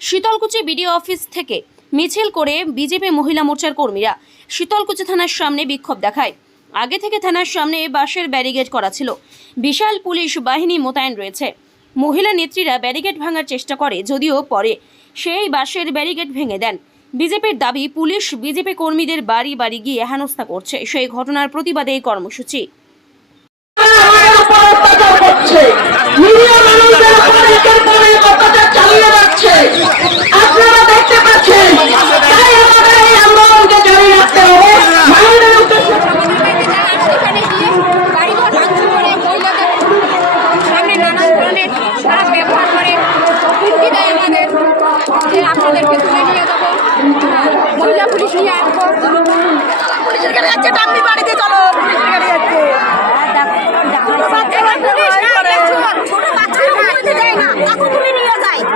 Sitalkuchi BDO office থেকে মিছিল করে বিজেপি মহিলা মোর্চার কর্মীরা শীতলকুচি থানার সামনে বিক্ষোভ দেখায়। আগে থেকে থানার সামনে বাঁশের ব্যারিকেড করা ছিল, বিশাল পুলিশ বাহিনী মোতায়েন রয়েছে। মহিলা নেত্রীরা ব্যারিকেড ভাঙার চেষ্টা করে, যদিও পরে সেই বাঁশের ব্যারিকেড ভেঙে দেন। বিজেপির দাবি, পুলিশ বিজেপি কর্মীদের বাড়ি বাড়ি গিয়ে হেনস্থা করছে। সেই ঘটনার প্রতিবাদে এই কর্মসূচি। মিডিয়া মানুষদের